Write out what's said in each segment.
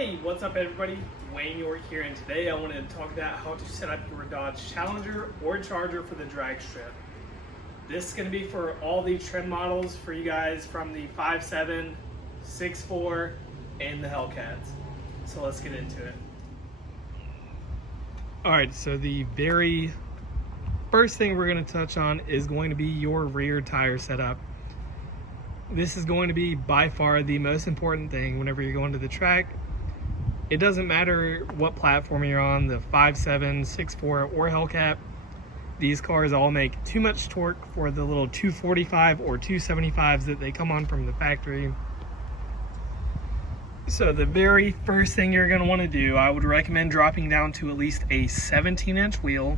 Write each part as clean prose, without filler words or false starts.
Hey, what's up everybody? Wayne York here, and today I wanted to talk about how to set up your Dodge Challenger or Charger for the drag strip. This is going to be for all the trim models for you guys from the 5.7, 6.4, and the Hellcats. So let's get into it. Alright, so the very first thing we're going to touch on is going to be your rear tire setup. This is going to be by far the most important thing whenever you're going to the track. It doesn't matter what platform you're on, the 5.7, 6.4, or Hellcat. These cars all make too much torque for the little 245 or 275s that they come on from the factory. So the very first thing you're going to want to do, I would recommend dropping down to at least a 17-inch wheel.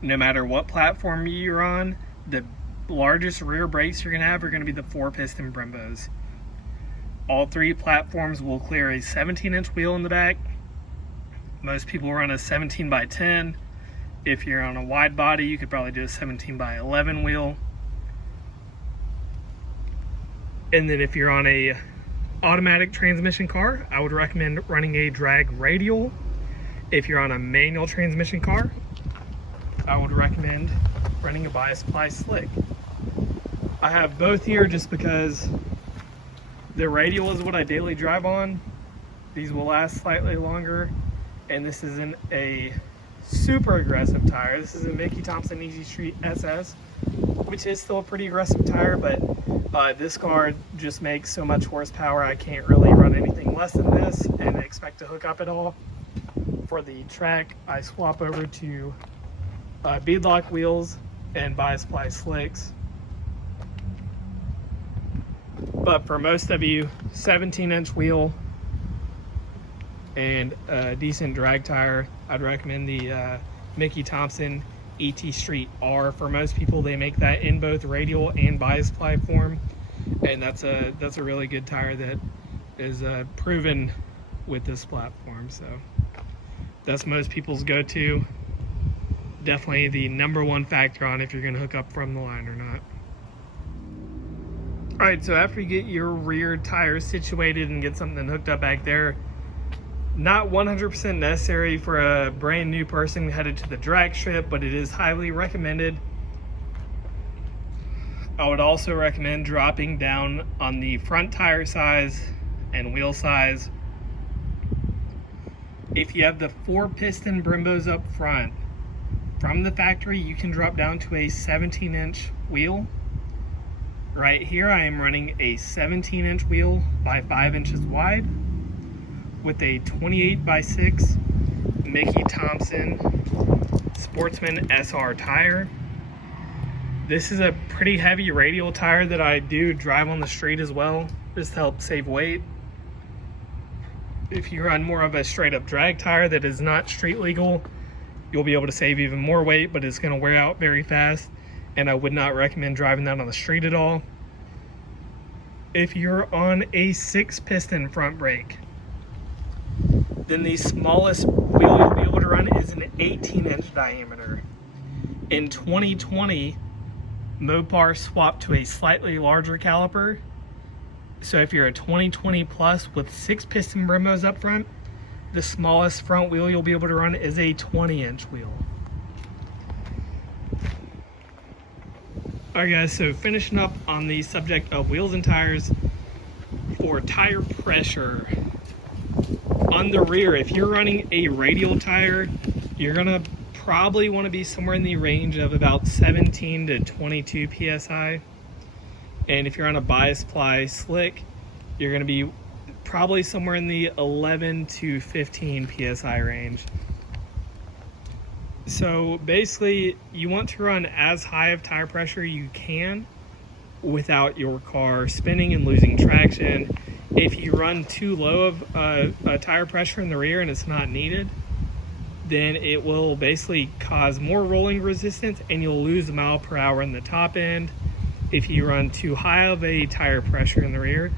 No matter what platform you're on, the largest rear brakes you're going to have are going to be the 4-piston Brembos. All three platforms will clear a 17-inch wheel in the back. Most people run a 17 by 10. If you're on a wide body, you could probably do a 17 by 11 wheel. And then if you're on a automatic transmission car, I would recommend running a drag radial. If you're on a manual transmission car, I would recommend running a bias ply slick. I have both here just because the radial is what I daily drive on. These will last slightly longer, and this isn't a super aggressive tire. This is a Mickey Thompson Easy Street SS, which is still a pretty aggressive tire, but this car just makes so much horsepower I can't really run anything less than this and expect to hook up at all. For the track, I swap over to beadlock wheels and bias ply slicks. But for most of you, 17-inch wheel and a decent drag tire, I'd recommend the Mickey Thompson ET Street R. For most people, they make that in both radial and bias ply form, and that's a really good tire that is proven with this platform. So that's most people's go-to. Definitely the #1 factor on if you're going to hook up from the line or not. Alright, so after you get your rear tires situated and get something hooked up back there, not 100% necessary for a brand new person headed to the drag strip, but it is highly recommended. I would also recommend dropping down on the front tire size and wheel size. If you have the 4-piston Brembos up front, from the factory you can drop down to a 17-inch wheel. Right here I am running a 17-inch wheel by 5 inches wide with a 28 by 6 Mickey Thompson Sportsman SR tire. This is a pretty heavy radial tire that I do drive on the street as well, just to help save weight. If you run more of a straight up drag tire that is not street legal, you'll be able to save even more weight, but it's going to wear out very fast, and I would not recommend driving that on the street at all. If you're on a 6-piston front brake, then the smallest wheel you'll be able to run is an 18-inch diameter. In 2020, Mopar swapped to a slightly larger caliper. So if you're a 2020 plus with 6-piston Brembos up front, the smallest front wheel you'll be able to run is a 20-inch wheel. Alright guys, so finishing up on the subject of wheels and tires, for tire pressure on the rear, if you're running a radial tire, you're gonna probably want to be somewhere in the range of about 17 to 22 psi, and if you're on a bias ply slick, you're gonna be probably somewhere in the 11 to 15 psi range. So basically, you want to run as high of tire pressure you can without your car spinning and losing traction. If you run too low of a tire pressure in the rear and it's not needed, then it will basically cause more rolling resistance and you'll lose mile per hour in the top end. If you run too high of a tire pressure in the rear,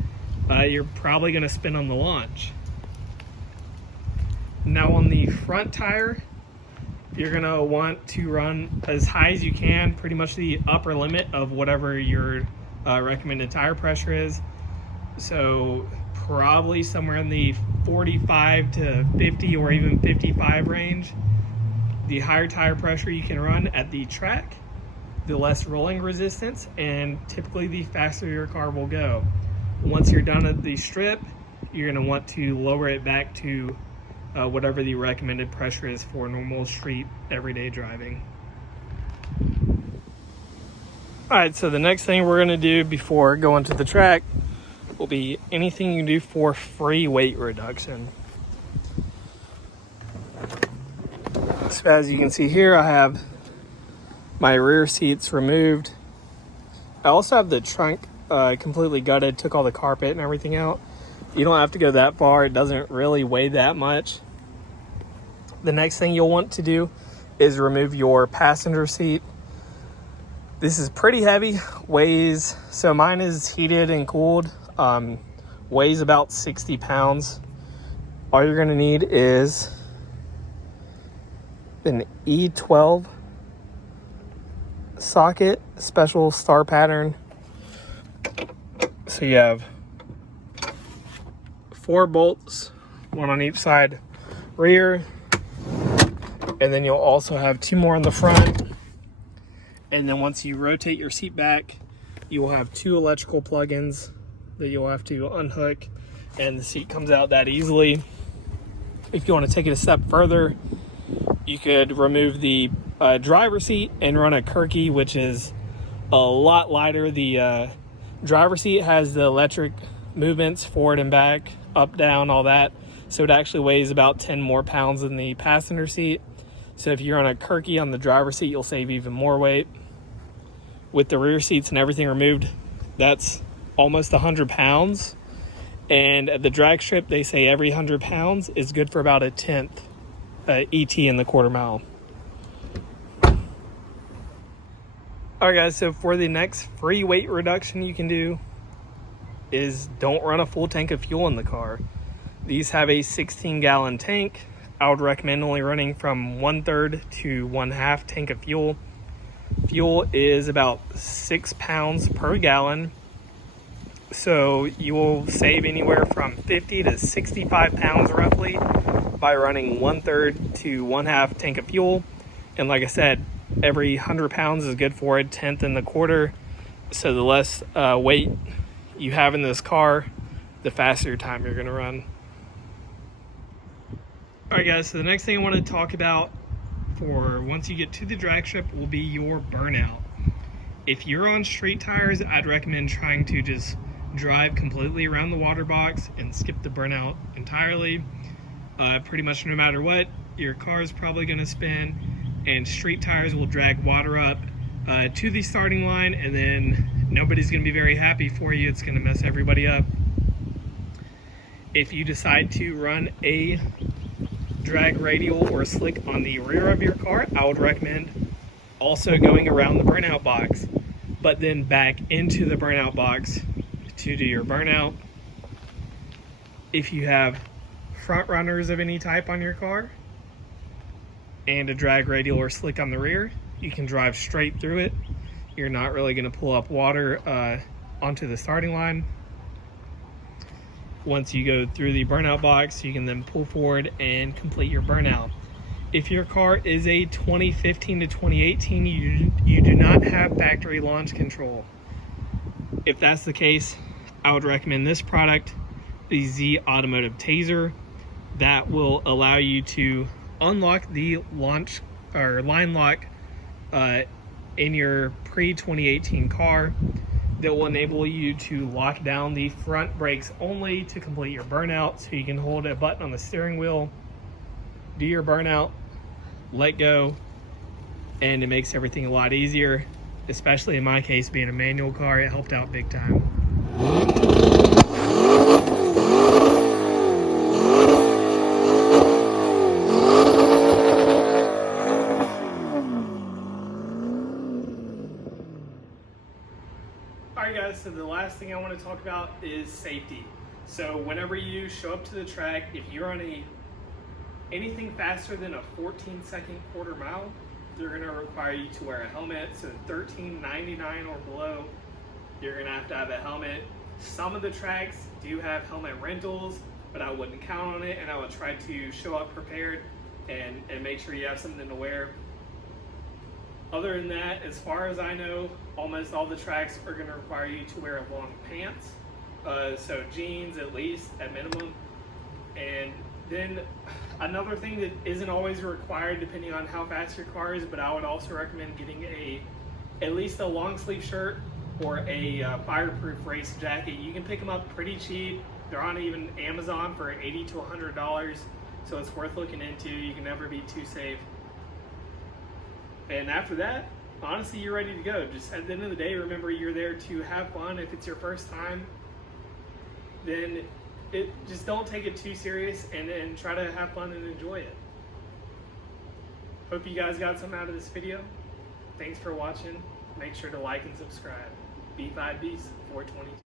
you're probably going to spin on the launch. Now on the front tire, you're going to want to run as high as you can, pretty much the upper limit of whatever your recommended tire pressure is. So probably somewhere in the 45 to 50 or even 55 range. The higher tire pressure you can run at the track, the less rolling resistance, and typically the faster your car will go. Once you're done at the strip, you're going to want to lower it back to whatever the recommended pressure is for normal street everyday driving. Alright, so the next thing we're going to do before going to the track will be anything you can do for free weight reduction. So as you can see here, I have my rear seats removed. I also have the trunk completely gutted, took all the carpet and everything out. You don't have to go that far. It doesn't really weigh that much. The next thing you'll want to do is remove your passenger seat. This is pretty heavy, weighs, so mine is heated and cooled, weighs about 60 pounds. All you're gonna need is an E12 socket, special star pattern. So you have 4 bolts, one on each side rear, and then you'll also have 2 more on the front. And then once you rotate your seat back, you will have 2 electrical plugins that you'll have to unhook, and the seat comes out that easily. If you want to take it a step further, you could remove the driver's seat and run a Kirky, which is a lot lighter. The driver's seat has the electric movements forward and back, up, down, all that. So it actually weighs about 10 more pounds than the passenger seat. So if you're on a Kirky on the driver's seat, you'll save even more weight. With the rear seats and everything removed, that's almost 100 pounds. And at the drag strip, they say every 100 pounds is good for about a 1/10 ET in the quarter mile. Alright guys, so for the next free weight reduction you can do is don't run a full tank of fuel in the car. These have a 16-gallon tank. I would recommend only running from 1/3 to 1/2 tank of fuel. Fuel is about 6 pounds per gallon. So you will save anywhere from 50 to 65 pounds roughly by running 1/3 to 1/2 tank of fuel. And like I said, every 100 pounds is good for a 1/10 in the quarter. So the less weight you have in this car, the faster time you're going to run. Alright guys, so the next thing I want to talk about for once you get to the drag strip will be your burnout. If you're on street tires, I'd recommend trying to just drive completely around the water box and skip the burnout entirely. Pretty much no matter what, your car is probably going to spin, and street tires will drag water up to the starting line, and then nobody's going to be very happy for you. It's going to mess everybody up. If you decide to run a drag radial or slick on the rear of your car, I would recommend also going around the burnout box, but then back into the burnout box to do your burnout. If you have front runners of any type on your car and a drag radial or slick on the rear, you can drive straight through it. You're not really going to pull up water onto the starting line. Once you go through the burnout box, you can then pull forward and complete your burnout. If your car is a 2015 to 2018, you do not have factory launch control. If that's the case, I would recommend this product, the Z Automotive Taser. That will allow you to unlock the launch or line lock in your pre-2018 car. That will enable you to lock down the front brakes only to complete your burnout, so you can hold a button on the steering wheel, do your burnout, let go, and it makes everything a lot easier. Especially in my case, being a manual car, it helped out big time. Alright guys, so the last thing I want to talk about is safety. So whenever you show up to the track, if you're on anything faster than a 14-second quarter mile, they're going to require you to wear a helmet. So 13.99 or below, you're going to have a helmet. Some of the tracks do have helmet rentals, but I wouldn't count on it, and I would try to show up prepared and make sure you have something to wear. Other than that, as far as I know, almost all the tracks are going to require you to wear long pants, so jeans at least, at minimum. And then another thing that isn't always required depending on how fast your car is, but I would also recommend getting at least a long sleeve shirt or a fireproof race jacket. You can pick them up pretty cheap. They're on even Amazon for $80 to $100, so it's worth looking into. You can never be too safe. And after that, honestly, you're ready to go. Just at the end of the day, remember you're there to have fun. If it's your first time, then just don't take it too serious and try to have fun and enjoy it. Hope you guys got something out of this video. Thanks for watching. Make sure to like and subscribe. B5Beast 422.